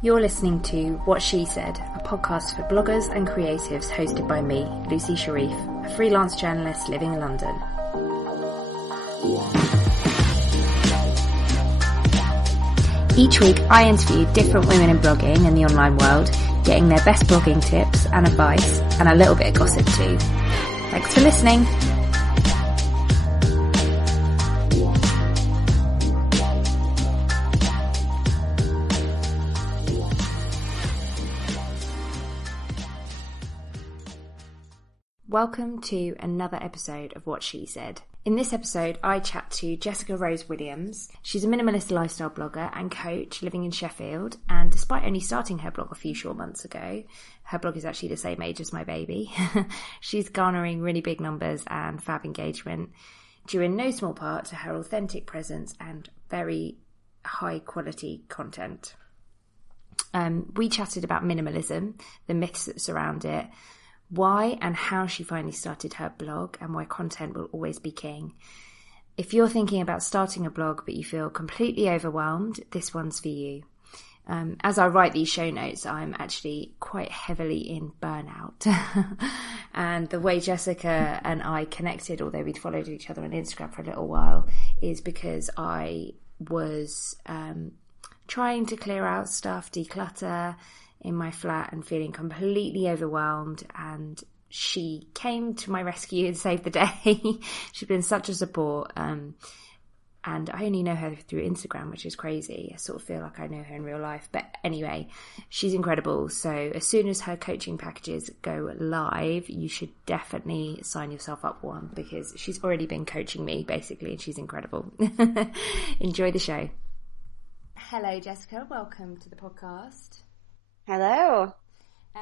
You're listening to What She Said, a podcast for bloggers and creatives hosted by me, Lucy Sharif, a freelance journalist living in London. Each week I interview different women in blogging and the online world, getting their best blogging tips and advice, and a little bit of gossip too. Thanks for listening. Welcome to another episode of What She Said. In this episode, I chat to Jessica Rose Williams. She's a minimalist lifestyle blogger and coach living in Sheffield, and despite only starting her blog a few short months ago, her blog is actually the same age as my baby. She's garnering really big numbers and fab engagement, due in no small part to her authentic presence and very high quality content. We chatted about minimalism, the myths that surround it, why and how she finally started her blog, and why content will always be king. If you're thinking about starting a blog but you feel completely overwhelmed, this one's for you. As I write these show notes, I'm actually quite heavily in burnout. And the way Jessica and I connected, although we'd followed each other on Instagram for a little while, is because I was trying to clear out stuff, declutter in my flat and feeling completely overwhelmed, and she came to my rescue and saved the day. She's been such a support, and I only know her through Instagram, which is crazy. I sort of feel like I know her in real life, but anyway, she's incredible. So as soon as her coaching packages go live, you should definitely sign yourself up for one, because she's already been coaching me basically, and she's incredible. Enjoy the show. Hello Jessica, welcome to the podcast. Hello.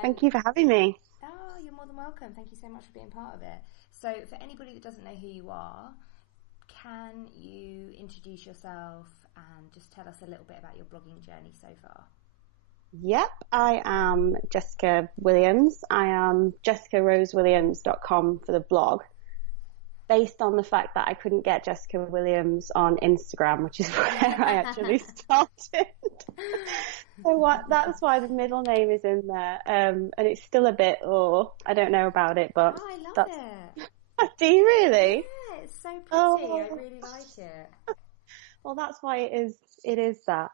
Thank you for having me. Oh, you're more than welcome. Thank you so much for being part of it. So for anybody that doesn't know who you are, can you introduce yourself and just tell us a little bit about your blogging journey so far? Yep, I am Jessica Williams. I am jessicarosewilliams.com for the blog, based on the fact that I couldn't get Jessica Williams on Instagram, which is where I actually started. That's why the middle name is in there, and it's still a bit, I don't know about it, but I love it. Do you really? Yeah, it's so pretty. I really like it. Well, that's why it is that.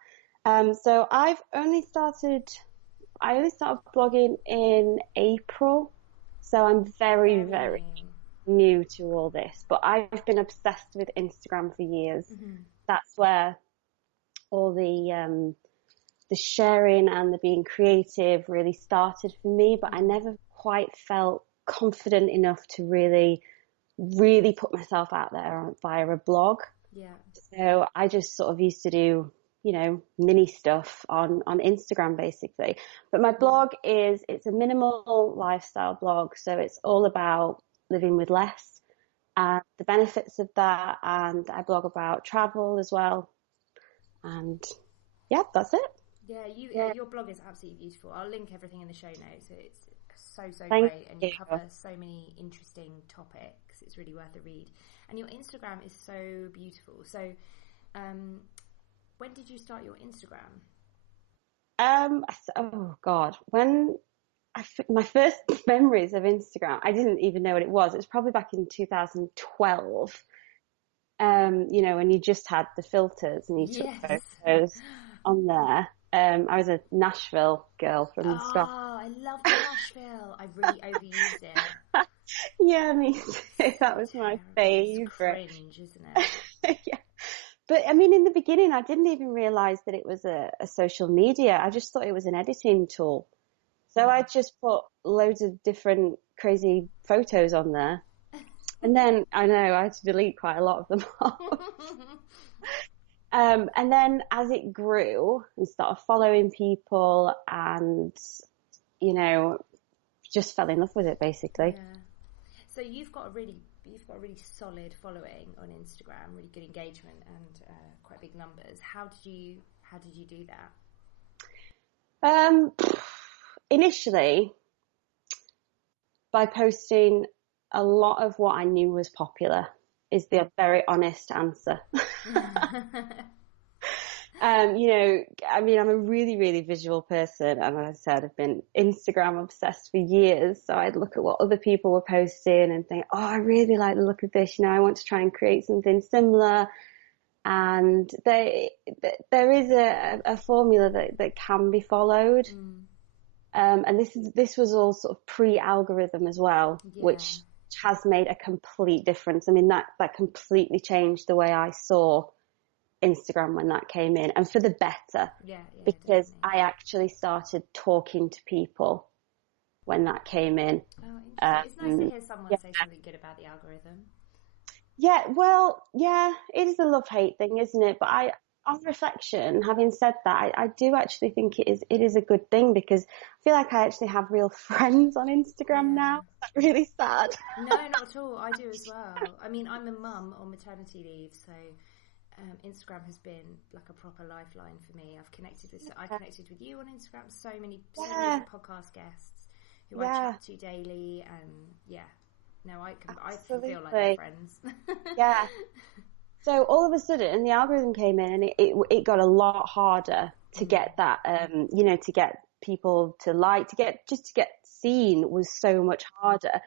So I only started blogging in April, so I'm very new to all this, but I've been obsessed with Instagram for years. Mm-hmm. That's where all the sharing and the being creative really started for me, but I never quite felt confident enough to really put myself out there via a blog. Yeah. So I just sort of used to do, mini stuff on Instagram basically. But my blog it's a minimal lifestyle blog. So it's all about living with less and the benefits of that. And I blog about travel as well. And yeah, that's it. Yeah, your blog is absolutely beautiful. I'll link everything in the show notes. It's so Thank great, and you cover so many interesting topics. It's really worth a read. And your Instagram is so beautiful. So, when did you start your Instagram? Oh God, my first memories of Instagram, I didn't even know what it was. It was probably back in 2012. When you just had the filters and you took photos on there. I was a Nashville girl from the start. Oh, I love Nashville. I really overused it. Yeah, me too. That was my favourite. It's cringe, isn't it? Yeah. But I mean, in the beginning, I didn't even realise that it was a social media. I just thought it was an editing tool. So I just put loads of different crazy photos on there. And then I had to delete quite a lot of them off. And then as it grew and started following people and, just fell in love with it basically. Yeah. So you've got a really solid following on Instagram, really good engagement and quite big numbers. How did you do that? Initially by posting a lot of what I knew was popular is the very honest answer. You know, I mean, I'm a really, really visual person. And as I said, I've been Instagram obsessed for years. So I'd look at what other people were posting and think, oh, I really like the look of this. You know, I want to try and create something similar. And there is a formula that can be followed. And this was all sort of pre-algorithm as well, which has made a complete difference. I mean, that completely changed the way I saw Instagram when that came in, and for the better, because definitely. I actually started talking to people when that came in. Oh, interesting. It's nice to hear someone say something good about the algorithm. Yeah, well, yeah, it is a love-hate thing, isn't it? But on reflection, having said that, I do actually think it is a good thing, because I feel like I actually have real friends on Instagram now. Is that really sad? No, not at all. I do as well. I mean, I'm a mum on maternity leave, so Instagram has been like a proper lifeline for me. I connected with you on Instagram, so many podcast guests who I chat to daily, and I feel like we're friends. Yeah. So all of a sudden, the algorithm came in, and it got a lot harder to get that, to get people to like, to get seen was so much harder.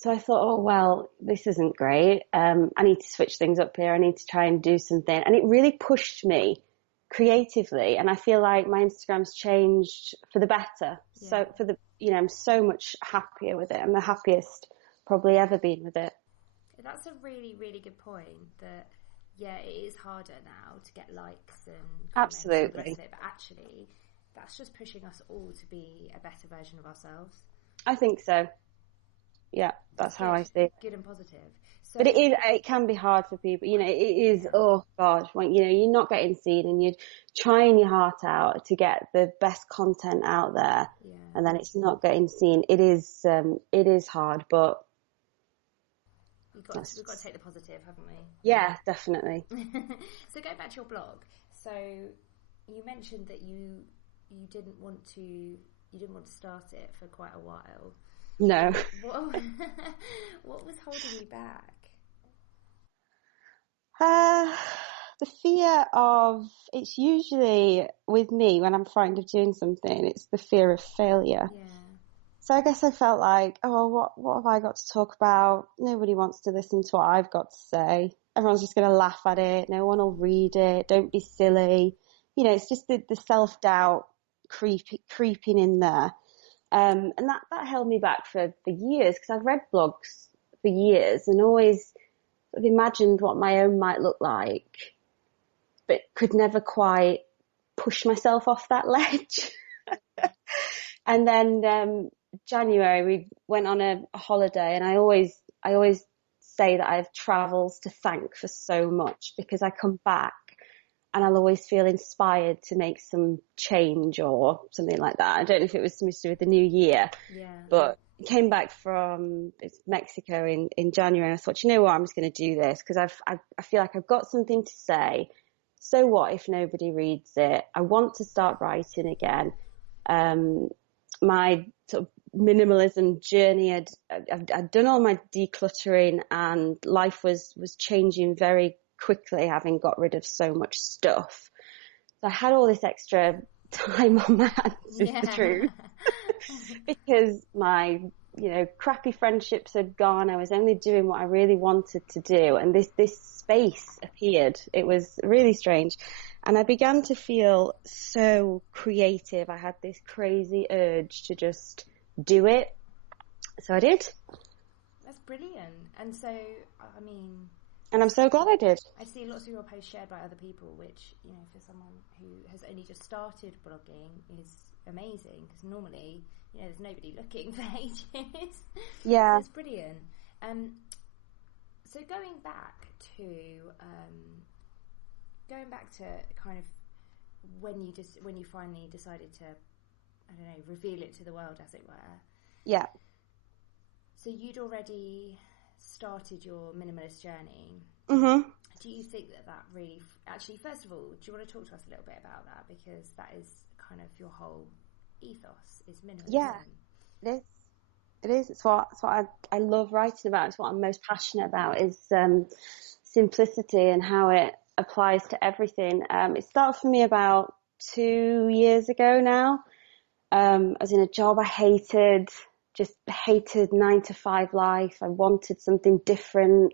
So I thought, oh, well, this isn't great. I need to switch things up here. I need to try and do something. And it really pushed me creatively. And I feel like my Instagram's changed for the better. Yeah. So I'm so much happier with it. I'm the happiest probably ever been with it. That's a really, really good point, that, it is harder now to get likes and comments and the rest of it, but actually that's just pushing us all to be a better version of ourselves. I think so. Yeah, that's how I see it. Good and positive. So, but it can be hard for people. You know, it is, oh God, when, you're not getting seen and you're trying your heart out to get the best content out there, and then it's not getting seen. It is hard, but we've got to take the positive, haven't we? Yeah, definitely. So going back to your blog, so you mentioned that you didn't want to start it for quite a while. No. What was holding you back? The fear of, it's usually with me when I'm frightened of doing something, it's the fear of failure. Yeah. So I guess I felt like, oh, what have I got to talk about? Nobody wants to listen to what I've got to say. Everyone's just going to laugh at it. No one will read it. Don't be silly. You know, it's just the self-doubt creeping in there. And that held me back for years, because I've read blogs for years and always sort of imagined what my own might look like, but could never quite push myself off that ledge. And then January we went on a holiday, and I always say that I have travels to thank for so much, because I come back and I'll always feel inspired to make some change or something like that. I don't know if it was something to do with the new year, but came back from Mexico in January, and I thought, you know what, I'm just going to do this, because I feel like I've got something to say. So what if nobody reads it? I want to start writing again. My sort of minimalism journey, I'd done all my decluttering, and life was changing very quickly, having got rid of so much stuff. So I had all this extra time on my hands, is the truth. Because my, crappy friendships had gone. I was only doing what I really wanted to do. And this space appeared. It was really strange. And I began to feel so creative. I had this crazy urge to just do it. So I did. That's brilliant. And so, I mean... And I'm so glad I did. I see lots of your posts shared by other people, which, for someone who has only just started blogging is amazing, because normally, there's nobody looking for ages. Yeah. So it's brilliant. So going back to kind of when you finally decided to, I don't know, reveal it to the world, as it were. Yeah. So you'd already started your minimalist journey. Mm-hmm. Do you think that really, actually, first of all, do you want to talk to us a little bit about that, because that is kind of your whole ethos, is minimalism? Yeah, it is. It's what I love writing about. It's what I'm most passionate about, is simplicity, and how applies to everything. It started for me about 2 years ago now. I was in a job I hated, just hated 9 to 5 life. I wanted something different.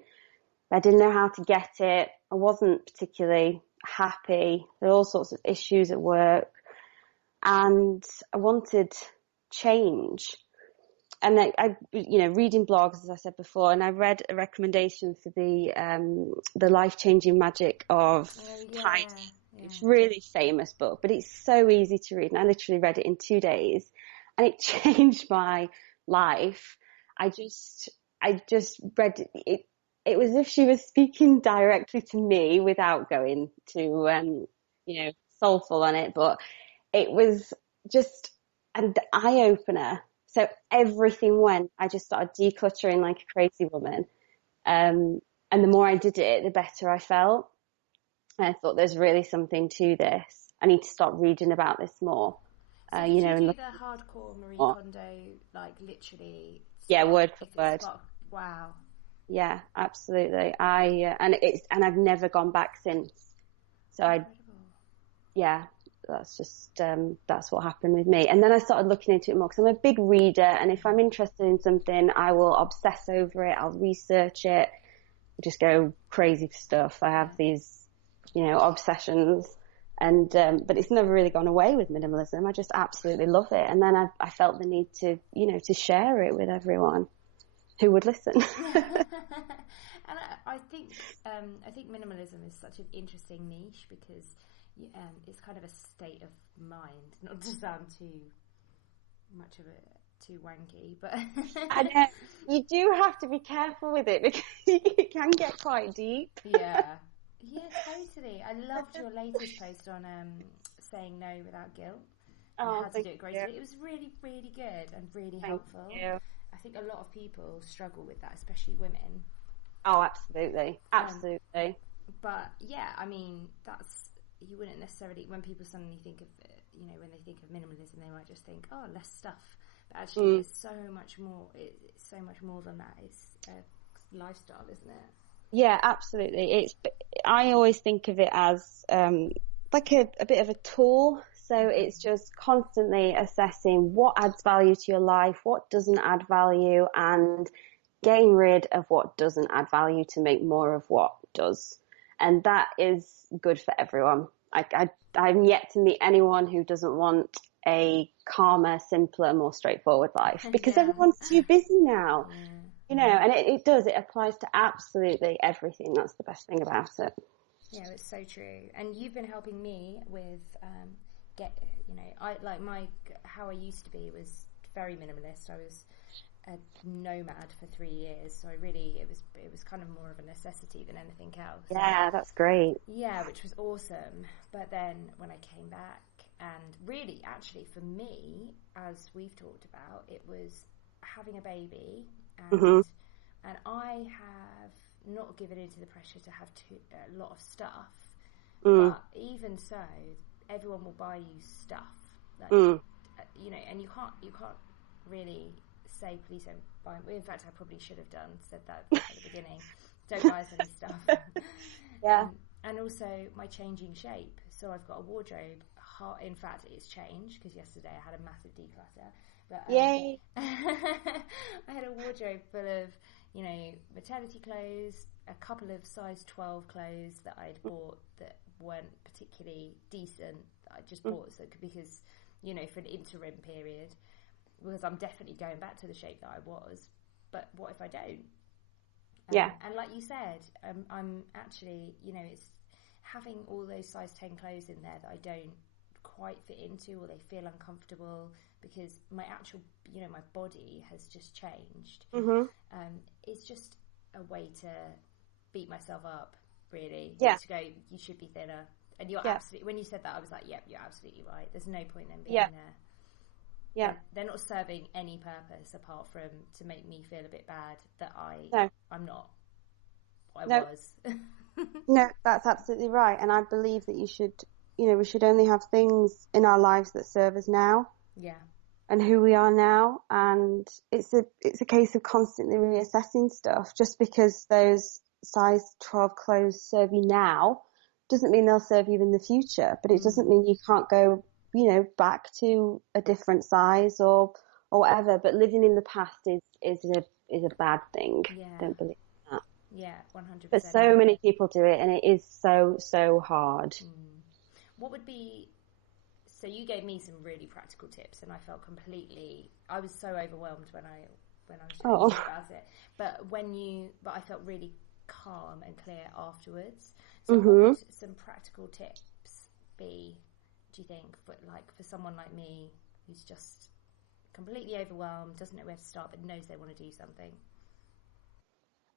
I didn't know how to get it. I wasn't particularly happy. There were all sorts of issues at work, and I wanted change. And reading blogs, as I said before, and I read a recommendation for the life-changing magic of tidying. Yeah. It's a really famous book, but it's so easy to read. And I literally read it in 2 days, and it changed my life. I just read it. It was as if she was speaking directly to me without going to, soulful on it. But it was just an eye-opener. So everything went. I just started decluttering like a crazy woman. And the more I did it, the better I felt. And I thought there's really something to this. I need to start reading about this more. So did you do the hardcore Marie Kondo, like literally? Yeah, word for word. Wow. Yeah, absolutely. And I've never gone back since. So that's just, that's what happened with me. And then I started looking into it more because I'm a big reader. And if I'm interested in something, I will obsess over it. I'll research it. I just go crazy for stuff. I have these, obsessions, and, but it's never really gone away with minimalism. I just absolutely love it. And then I felt the need to, to share it with everyone who would listen. And I think minimalism is such an interesting niche because it's kind of a state of mind, not to sound too wanky, but I know you do have to be careful with it because it can get quite deep. Yeah, totally. I loved your latest post on saying no without guilt and how to do it gracefully. It was really, really good and really helpful. Thank you. I think a lot of people struggle with that, especially women. Oh, absolutely. But yeah, I mean, you wouldn't necessarily, when people suddenly think of, when they think of minimalism, they might just think, oh, less stuff. But actually, it's so much more. It's so much more than that. It's a lifestyle, isn't it? Yeah, absolutely. I always think of it as like a bit of a tool. So it's just constantly assessing what adds value to your life, what doesn't add value, and getting rid of what doesn't add value to make more of what does. And that is good for everyone. I'm yet to meet anyone who doesn't want a calmer, simpler, more straightforward life because everyone's too busy now. And it does. It applies to absolutely everything. That's the best thing about it. Yeah, it's so true. And you've been helping me with how I used to be was very minimalist. I was a nomad for 3 years, so it was kind of more of a necessity than anything else. Yeah, that's great. Yeah, which was awesome. But then when I came back, and really, actually, for me, as we've talked about, it was having a baby, and I have not given into the pressure to have a lot of stuff. But even so, everyone will buy you stuff, and you can't really say, please don't buy. In fact, I probably should have said that at the beginning. Don't buy us any stuff. Yeah. And also my changing shape. So I've got a wardrobe. In fact, it's changed because yesterday I had a massive declutter. But yay! I had a wardrobe full of, maternity clothes, a couple of size 12 clothes that I'd bought that weren't particularly decent. That I just bought because, for an interim period. Because I'm definitely going back to the shape that I was, but what if I don't? And like you said, I'm actually, it's having all those size 10 clothes in there that I don't quite fit into, or they feel uncomfortable because my actual, my body has just changed. It's just a way to beat myself up, really. Yeah. To go, you should be thinner. And you're absolutely, when you said that, I was like, yep, you're absolutely right. There's no point in being there. Yeah, they're not serving any purpose apart from to make me feel a bit bad that I'm not what I was. No, that's absolutely right. And I believe that we should only have things in our lives that serve us now. Yeah. And who we are now. And it's a case of constantly reassessing stuff. Just because those size 12 clothes serve you now doesn't mean they'll serve you in the future, but it doesn't mean you can't go, back to a different size or whatever. But living in the past is a bad thing. Yeah. Don't believe that. Yeah, 100%. But so many people do it, and it is so hard. What would be... So you gave me some really practical tips, and I felt I was so overwhelmed when I was talking about it. But I felt really calm and clear afterwards. So what would some practical tips be, do you think, for someone like me who's just completely overwhelmed, doesn't know where to start, but knows they want to do something?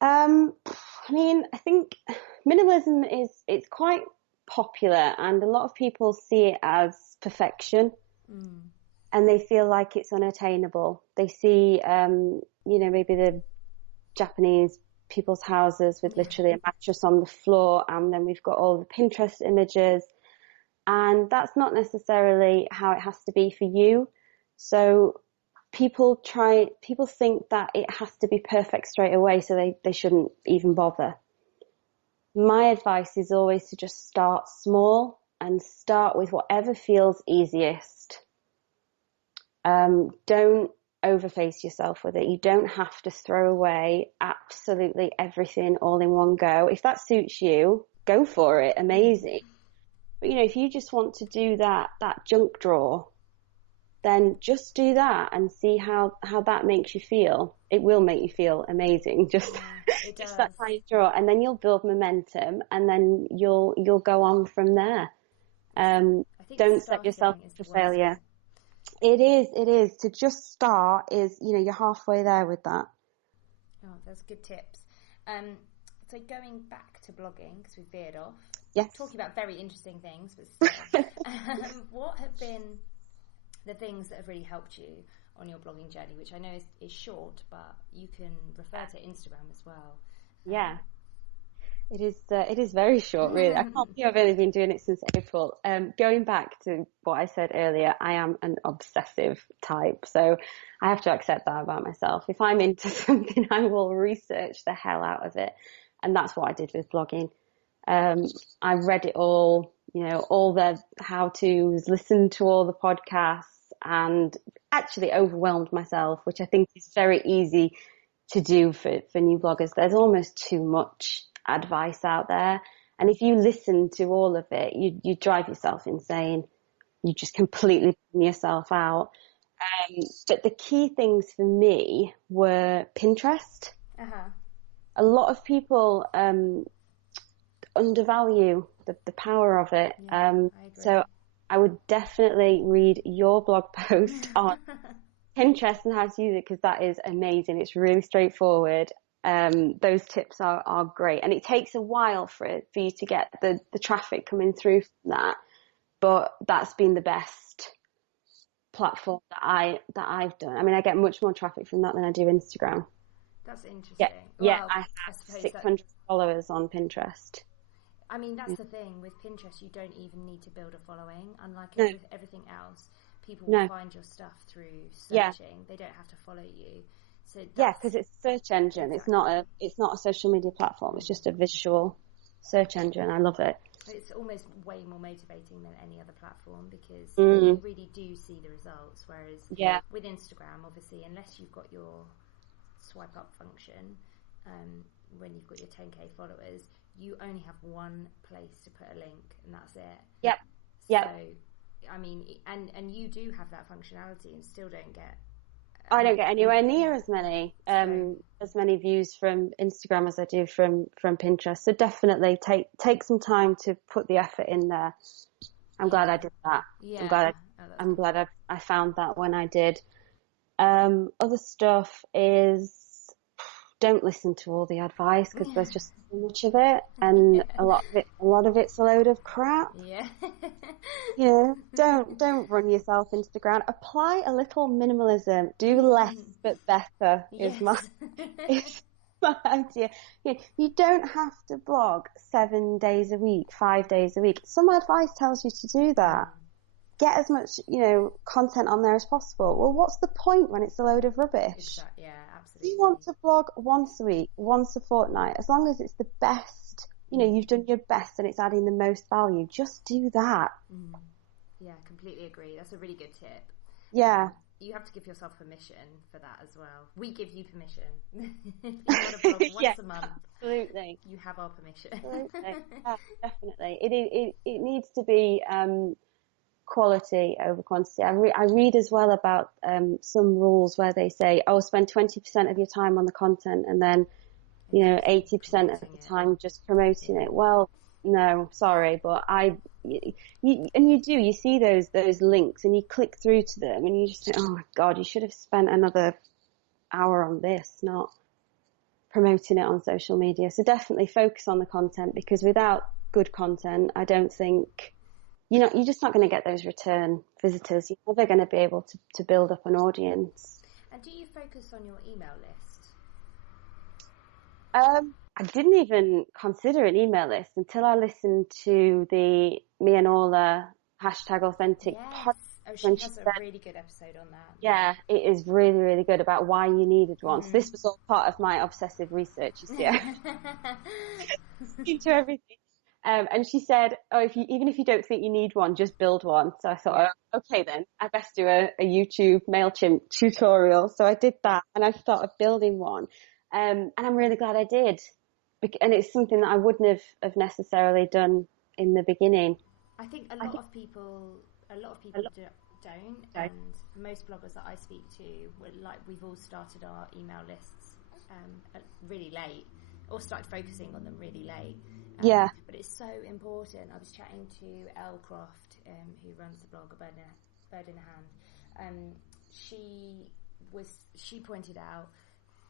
I think minimalism it's quite popular, and a lot of people see it as perfection, and they feel like it's unattainable. They see, maybe the Japanese people's houses with literally a mattress on the floor, and then we've got all the Pinterest images, and that's not necessarily how it has to be for you. So people think that it has to be perfect straight away, so they shouldn't even bother. My advice is always to just start small and start with whatever feels easiest. Don't overface yourself with it. You don't have to throw away absolutely everything all in one go. If that suits you, go for it. Amazing. But if you just want to do that junk drawer, then just do that and see how that makes you feel. It will make you feel amazing. Just that kind of draw, and then you'll build momentum, and then you'll go on from there. Don't set yourself up for failure. It is. To just start is, you're halfway there with that. Oh, that's good tips. So going back to blogging, because we've veered off. Yes. Talking about very interesting things, but still. What have been the things that have really helped you on your blogging journey, which I know is short, but you can refer to Instagram as well. Yeah. It is very short, really. I can't believe I've only been doing it since April. Going back to what I said earlier, I am an obsessive type, so I have to accept that about myself. If I'm into something, I will research the hell out of it, and that's what I did with blogging. I read it all, all the how-tos, listened to all the podcasts, and actually overwhelmed myself, which I think is very easy to do for new bloggers. There's almost too much advice out there, and if you listen to all of it, you drive yourself insane. You just completely burn yourself out. But the key things for me were Pinterest. A lot of people undervalue the power of it. I agree. So I would definitely read your blog post on Pinterest and how to use it, because that is amazing. It's really straightforward. Those tips are great, and it takes a while for you to get the traffic coming through from that, but that's been the best platform that I've done. I mean, I get much more traffic from that than I do Instagram. That's interesting. Yeah, well, I have 600 followers on Pinterest. I mean, that's the thing with Pinterest, you don't even need to build a following. Unlike everything else, people will find your stuff through searching. They don't have to follow you. So because it's a search engine. Exactly. It's not a social media platform. It's just a visual search engine. I love it. It's almost way more motivating than any other platform, because you really do see the results. Whereas with Instagram, obviously, unless you've got your swipe up function, when you've got your 10k followers, you only have one place to put a link, and that's it. Yep. So, I mean, and you do have that functionality and still don't get... I don't get anywhere near as many views from Instagram as I do from Pinterest. So definitely take some time to put the effort in there. I'm glad I did that. Yeah. I'm glad I found that when I did. Other stuff is, don't listen to all the advice, because there's just so much of it, and a lot of it's a load of crap. Don't run yourself into the ground. Apply a little minimalism. Do less but better is my idea. You don't have to blog 7 days a week, 5 days a week. Some advice tells you to do that. Get as much, content on there as possible. Well, what's the point when it's a load of rubbish? Yeah, absolutely. You want to blog once a week, once a fortnight, as long as it's the best you know, you've done your best and it's adding the most value, just do that. Yeah, completely agree. That's a really good tip. Yeah. You have to give yourself permission for that as well. We give you permission. If you want to blog once a month, absolutely, you have our permission. Absolutely. Yeah, definitely. It needs to be quality over quantity. I read as well about some rules where they say, oh, spend 20% of your time on the content and then, you know, 80% of the time just promoting it. Well, no, sorry, but you see those links and you click through to them and you just think, oh my God, you should have spent another hour on this, not promoting it on social media. So definitely focus on the content, because without good content, I don't think, you're just not going to get those return visitors. You're never going to be able to build up an audience. And do you focus on your email list? I didn't even consider an email list until I listened to the Me and Orla #authentic podcast. Oh, she has a really good episode on that. Yeah, it is really, really good about why you needed one. So this was all part of my obsessive research, you see. Into everything. And she said, oh, even if you don't think you need one, just build one. So I thought, okay then, I best do a YouTube MailChimp tutorial. So I did that and I started building one. And I'm really glad I did. And it's something that I wouldn't have necessarily done in the beginning. I think a lot of people don't, and most bloggers that I speak to, we've all started our email lists really late, or started focusing on them really late. But it's so important. I was chatting to Elle Croft, who runs the blog A Bird in a Hand. She pointed out,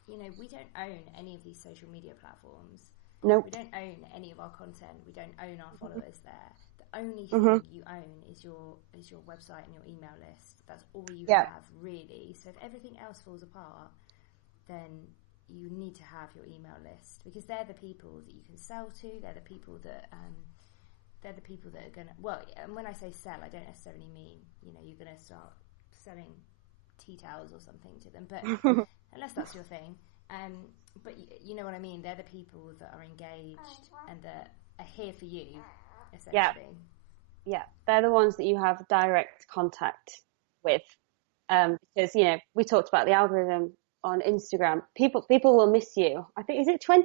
we don't own any of these social media platforms. Nope. We don't own any of our content. We don't own our followers there. The only thing you own is your website and your email list. That's all you have, really. So if everything else falls apart, then you need to have your email list, because they're the people that you can sell to. They're the people that are gonna. Well, and when I say sell, I don't necessarily mean you're gonna start selling tea towels or something to them, but unless that's your thing. But you know what I mean. They're the people that are engaged and that are here for you, essentially. Yeah, they're the ones that you have direct contact with, because we talked about the algorithm on Instagram. People will miss you. I think, is it 20%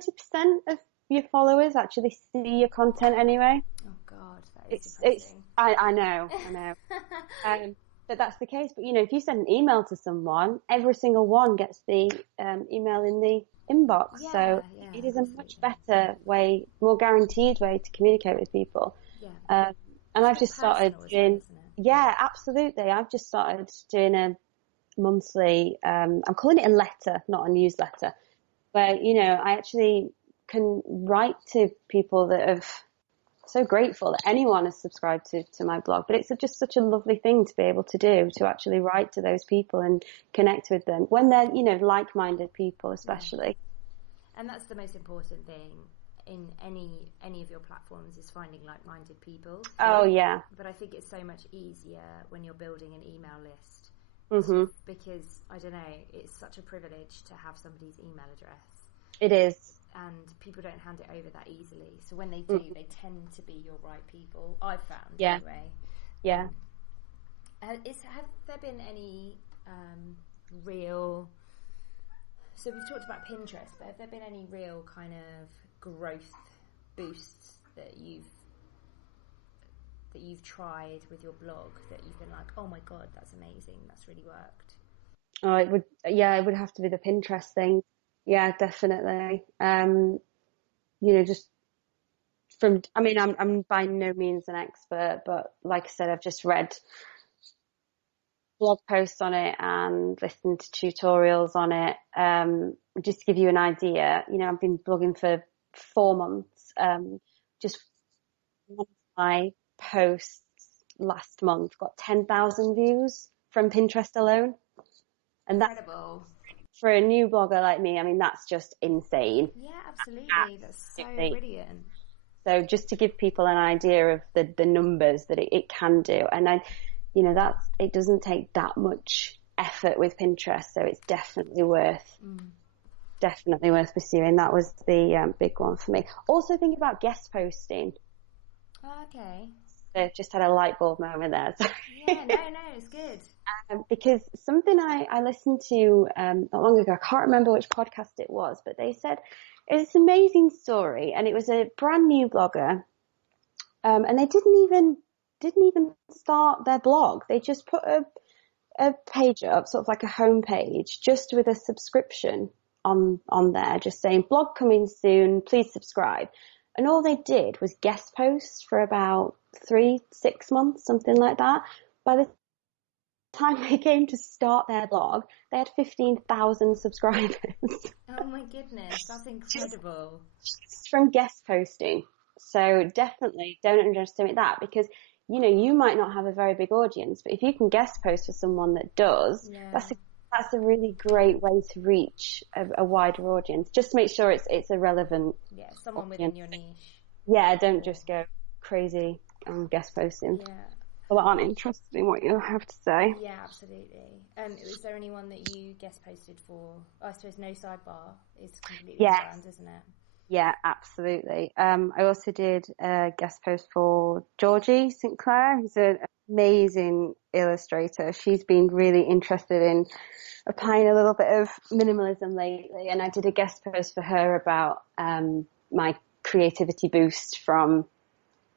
of your followers actually see your content anyway? Oh God, that is depressing. I know. But that's the case. But if you send an email to someone, every single one gets the email in the inbox. It is a much better way, more guaranteed way to communicate with people. And I've just started doing. Yeah, absolutely. I've just started doing a monthly. I'm calling it a letter, not a newsletter, where I actually can write to people that have. So grateful that anyone has subscribed to my blog, but it's just such a lovely thing to be able to do, to actually write to those people and connect with them when they're like-minded people, especially. And that's the most important thing in any of your platforms, is finding like-minded people. Oh yeah. But I think it's so much easier when you're building an email list, because I don't know, it's such a privilege to have somebody's email address. It is. And people don't hand it over that easily. So when they do, they tend to be your right people, I've found, anyway. Yeah. Have there been any real... So we've talked about Pinterest, but have there been any real kind of growth boosts that you've tried with your blog, that you've been like, oh my God, that's amazing, that's really worked? Oh, it would have to be the Pinterest thing. Yeah, definitely. Just from, I'm by no means an expert, but like I said, I've just read blog posts on it and listened to tutorials on it. Just to give you an idea, I've been blogging for 4 months. Just one of my posts last month got 10,000 views from Pinterest alone. And incredible. For a new blogger like me, that's just insane. Yeah, absolutely. That's so brilliant. So just to give people an idea of the numbers that it can do. And it doesn't take that much effort with Pinterest, so it's definitely worth definitely worth pursuing. That was the big one for me. Also think about guest posting. Oh, okay. Just had a light bulb moment there. So. Yeah, no, it's good. Because something I listened to not long ago, I can't remember which podcast it was, but they said it's an amazing story, and it was a brand new blogger, and they didn't even start their blog. They just put a page up, sort of like a home page, just with a subscription on there, just saying blog coming soon, please subscribe. And all they did was guest post for about 3-6 months, something like that. By the time they came to start their blog, they had 15,000 subscribers. Oh my goodness, that's incredible. Just from guest posting. So definitely don't underestimate that, because you might not have a very big audience, but if you can guest post for someone that does, that's a really great way to reach a wider audience. Just make sure it's a relevant someone audience. within your niche. Yeah, don't just go crazy on guest posting. Yeah. Well, that aren't interested in what you have to say. Yeah, absolutely. Is there anyone that you guest posted for? I suppose No Sidebar is completely brand, isn't it? Yeah, absolutely. I also did a guest post for Georgie St. Clair, who's an amazing illustrator. She's been really interested in applying a little bit of minimalism lately, and I did a guest post for her about my creativity boost from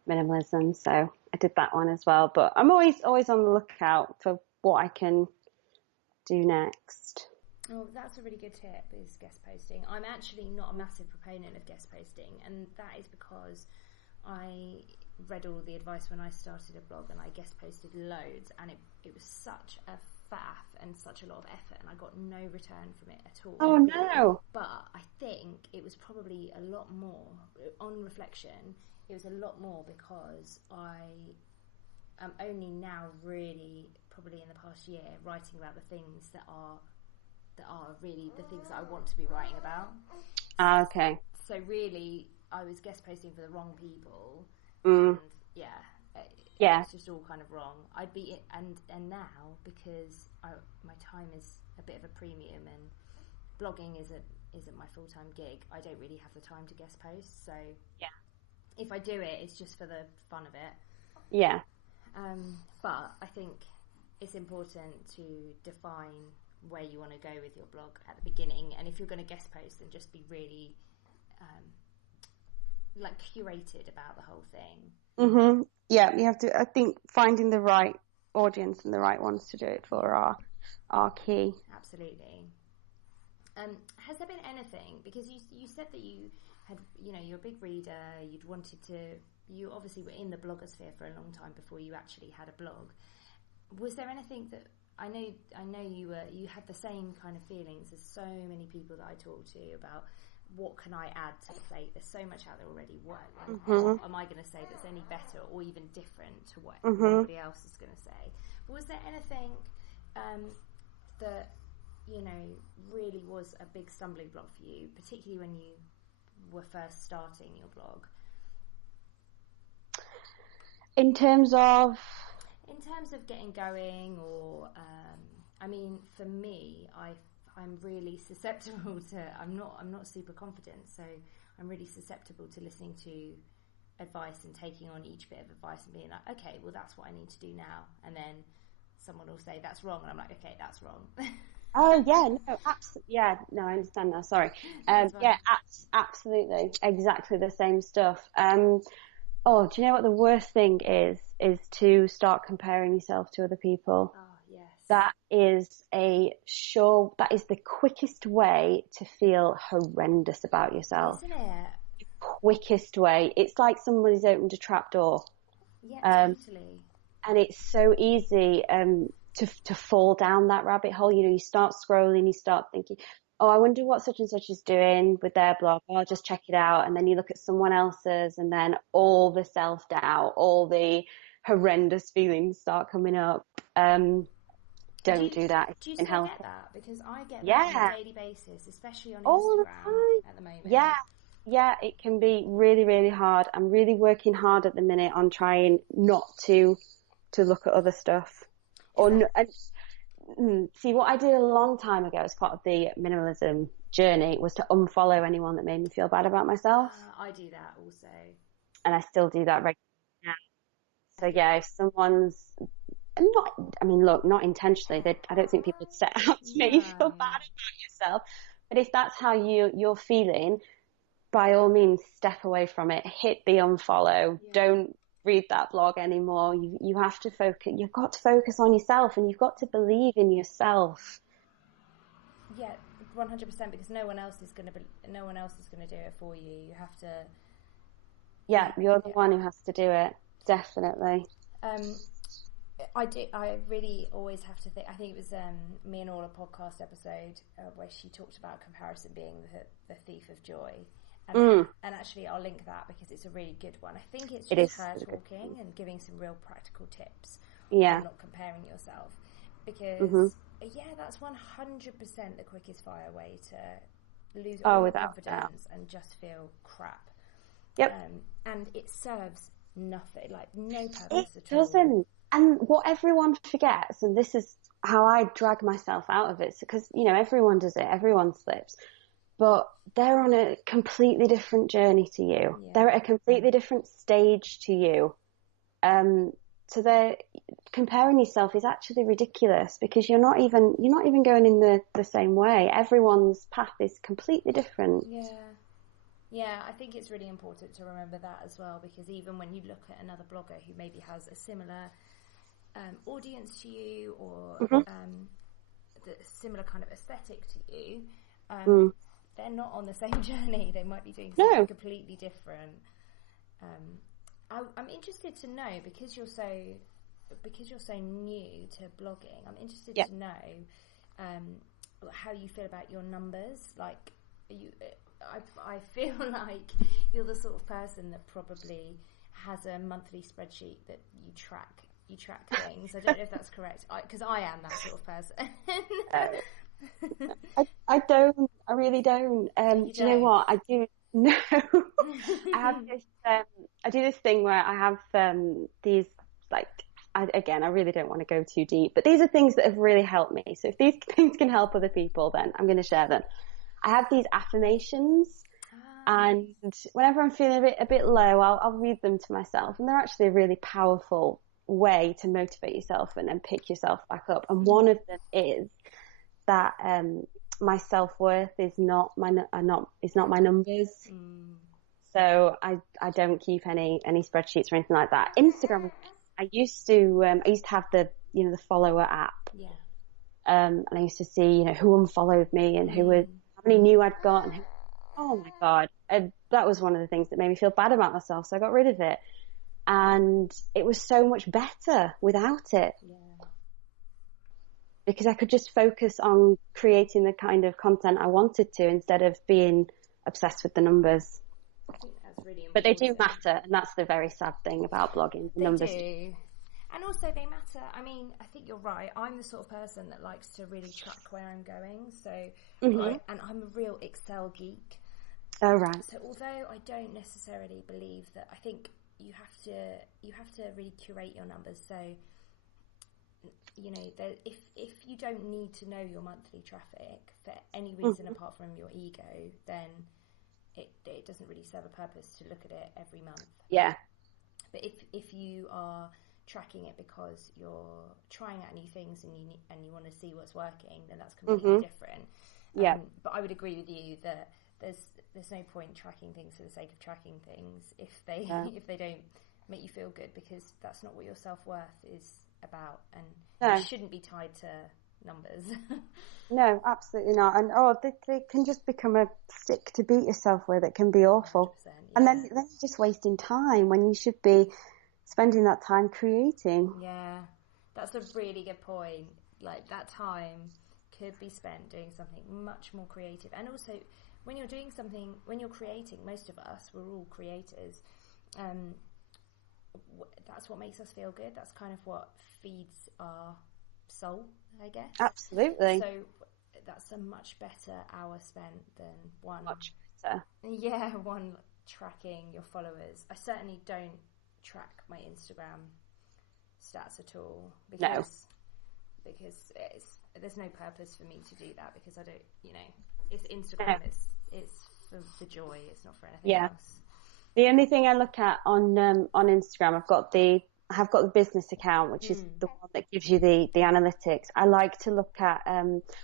minimalism. So I did that one as well. But I'm always on the lookout for what I can do next. Oh, that's a really good tip, is guest posting. I'm actually not a massive proponent of guest posting, and that is because I read all the advice when I started a blog, and I guest posted loads, and it was such a faff and such a lot of effort, and I got no return from it at all. Oh no. But I think it was probably a lot more, on reflection, it was a lot more because I am only now really, probably in the past year, writing about the things that are really the things that I want to be writing about. Okay. So really, I was guest posting for the wrong people, and it's just all kind of wrong. And now, because my time is a bit of a premium and blogging isn't my full-time gig, I don't really have the time to guest post. So if I do it, it's just for the fun of it. Yeah. But I think it's important to define where you want to go with your blog at the beginning, and if you're going to guest post, then just be really curated about the whole thing. Yeah, you have to, I think finding the right audience and the right ones to do it for are key. Absolutely. Has there been anything, because you said that you had, you're a big reader, you obviously were in the blogosphere for a long time before you actually had a blog. Was there anything that, I know you had the same kind of feelings as so many people that I talk to about what can I add to the plate? There's so much out there already. What am I going to say that's any better or even different to what everybody else is going to say? But was there anything that really was a big stumbling block for you, particularly when you were first starting your blog? In terms of getting going, or for me, I'm really susceptible to. I'm not super confident, so I'm really susceptible to listening to advice and taking on each bit of advice and being like, okay, well that's what I need to do now, and then someone will say that's wrong, and I'm like, okay, that's wrong. Oh yeah, no, absolutely, yeah, no, I understand now. Sorry, absolutely, exactly the same stuff. Oh, do you know what the worst thing is? Is to start comparing yourself to other people. Oh, yes. That is the quickest way to feel horrendous about yourself. Isn't it? The quickest way. It's like somebody's opened a trap door. Yeah, totally. And it's so easy to fall down that rabbit hole. You start scrolling, you start thinking, oh, I wonder what such and such is doing with their blog. Oh, I'll just check it out. And then you look at someone else's, and then all the self-doubt, all the horrendous feelings start coming up. Don't do that. Do you still get that? Because I get that on a daily basis, especially on Instagram at the moment. Yeah, it can be really, really hard. I'm really working hard at the minute on trying not to look at other stuff. See, what I did a long time ago as part of the minimalism journey was to unfollow anyone that made me feel bad about myself. I do that also. And I still do that regularly now. So yeah, if someone's not intentionally, I don't think people set out to make you feel bad about yourself. But if that's how you're feeling, by all means, step away from it. Hit the unfollow. Yeah. Don't read that blog anymore. You have to focus. You've got to focus on yourself, and you've got to believe in yourself. Yeah, 100%. Because no one else is going to do it for you. You have to. Yeah, you're the one who has to do it. Definitely. I really always have to think. I think it was me and Orla podcast episode where she talked about comparison being the thief of joy. And actually, I'll link that because it's a really good one. I think it's just her talking and giving some real practical tips on not comparing yourself. Because, that's 100% the quickest fire way to lose all confidence and just feel crap. Yep. And it serves nothing, like no purpose at all. It doesn't. And what everyone forgets, and this is how I drag myself out of it, because, everyone does it, everyone slips. But they're on a completely different journey to you. Yeah. They're at a completely different stage to you. So they're comparing yourself is actually ridiculous because you're not even going in the same way. Everyone's path is completely different. Yeah, I think it's really important to remember that as well, because even when you look at another blogger who maybe has a similar audience to you or the similar kind of aesthetic to you, they're not on the same journey. They might be doing something completely different. I'm interested to know, because you're so new to blogging, I'm interested to know how you feel about your numbers. Like, I feel like you're the sort of person that probably has a monthly spreadsheet that you track things. I don't know if that's correct, because I am that sort of person. I don't. I really don't. Do you know what? I do. No. I have this. I do this thing where I have these, like, I really don't want to go too deep, but these are things that have really helped me. So if these things can help other people, then I'm going to share them. I have these affirmations, and whenever I'm feeling a bit low, I'll read them to myself, and they're actually a really powerful way to motivate yourself and then pick yourself back up. And one of them is that my self-worth is not my numbers. So I don't keep any spreadsheets or anything like that. Instagram, I used to have the follower app. Yeah. And I used to see who unfollowed me and how many new I'd got, and oh my god, that was one of the things that made me feel bad about myself. So I got rid of it, and it was so much better without it. Yeah. Because I could just focus on creating the kind of content I wanted to instead of being obsessed with the numbers. I think that's really important. But they do matter, and that's the very sad thing about blogging. The numbers do. And also they matter. I mean, I think you're right. I'm the sort of person that likes to really track where I'm going. So, and I'm a real Excel geek. Oh, right. So although I don't necessarily believe that, I think you have to really curate your numbers. So, if you don't need to know your monthly traffic for any reason apart from your ego, then it doesn't really serve a purpose to look at it every month. Yeah. But if you are tracking it because you're trying out new things and you want to see what's working, then that's completely different. Yeah. But I would agree with you that there's no point tracking things for the sake of tracking things if they don't make you feel good, because that's not what your self-worth is about, and it shouldn't be tied to numbers. No, absolutely not. And they can just become a stick to beat yourself with. It can be awful. Yeah. And then you're just wasting time when you should be spending that time creating. Yeah, that's a really good point. Like, that time could be spent doing something much more creative. And also, when you're doing something, when you're creating, most of us, we're all creators, that's what makes us feel good. That's kind of what feeds our soul, I guess. Absolutely. So that's a much better hour spent than one. Much better. Yeah, one tracking your followers. I certainly don't track my Instagram stats at all, because because there's no purpose for me to do that, because I don't, it's Instagram. It's for the joy. It's not for anything else. The only thing I look at on Instagram, I have got the business account, which is the one that gives you the analytics. I like to look at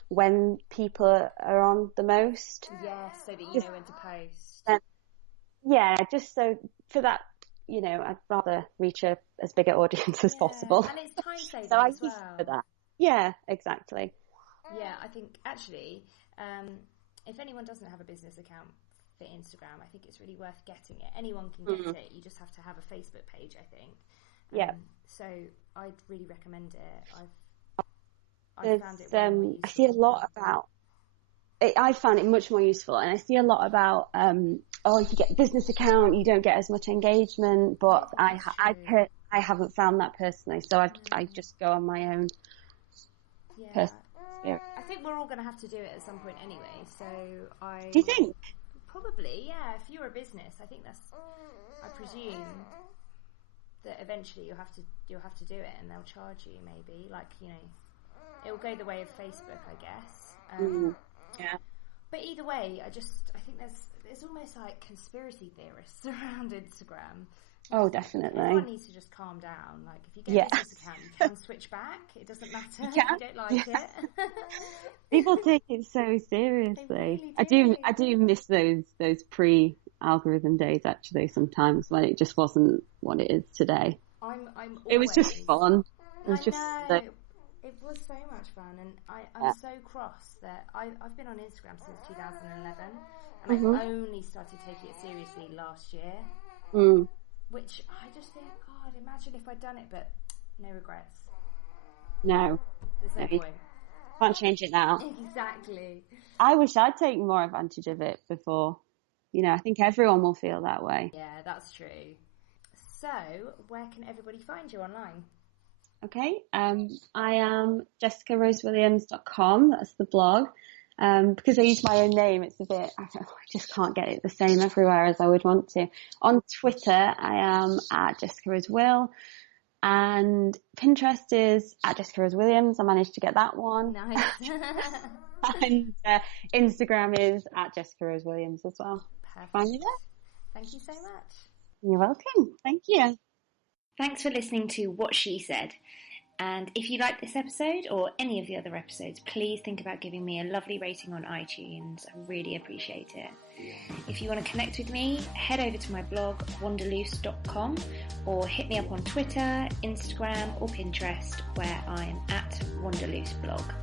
when people are on the most. Yes, so that you know when to post. Just so for that, I'd rather reach as big an audience as possible. And it's time saving so I as well. use it for that. Yeah, exactly. Yeah, I think actually, if anyone doesn't have a business account for Instagram, I think it's really worth getting it. Anyone can get it. You just have to have a Facebook page, I think. So I'd really recommend it. I found it really useful. I see a lot about it. I found it much more useful, and I see a lot about if you get a business account, you don't get as much engagement. But I haven't found that personally, so I just go on my own. Yeah. I think we're all going to have to do it at some point anyway. So Do you think? Probably, yeah. If you're a business, I think I presume that eventually you'll have to do it, and they'll charge you, maybe, it will go the way of Facebook, I guess. But either way, I think there's almost like conspiracy theorists around Instagram. Oh, definitely. Everyone needs to just calm down. Like, if you get a business account, you can switch back. It doesn't matter if you don't like it. People take it so seriously. Really I do miss those pre-algorithm days, actually, sometimes, when it just wasn't what it is today. It was just fun. It was it was so much fun, and I'm so cross that I've been on Instagram since 2011, and I only started taking it seriously last year. Which I just think, God, imagine if I'd done it, but no regrets. No. There's no point. Can't change it now. Exactly. I wish I'd taken more advantage of it before. I think everyone will feel that way. Yeah, that's true. So, where can everybody find you online? Okay, I am jessicarosewilliams.com. That's the blog. Because I use my own name, it's a bit, I just can't get it the same everywhere as I would want to. On Twitter, I am at Jessica Rose Will, and Pinterest is at Jessica Rose Williams. I managed to get that one. Nice. And Instagram is at Jessica Rose Williams as well. Perfect. Find me there. Thank you so much. You're welcome. Thank you. Thanks for listening to What She Said. And if you like this episode or any of the other episodes, please think about giving me a lovely rating on iTunes. I really appreciate it. If you want to connect with me, head over to my blog, wanderloose.com, or hit me up on Twitter, Instagram, or Pinterest, where I'm at wanderlooseblog.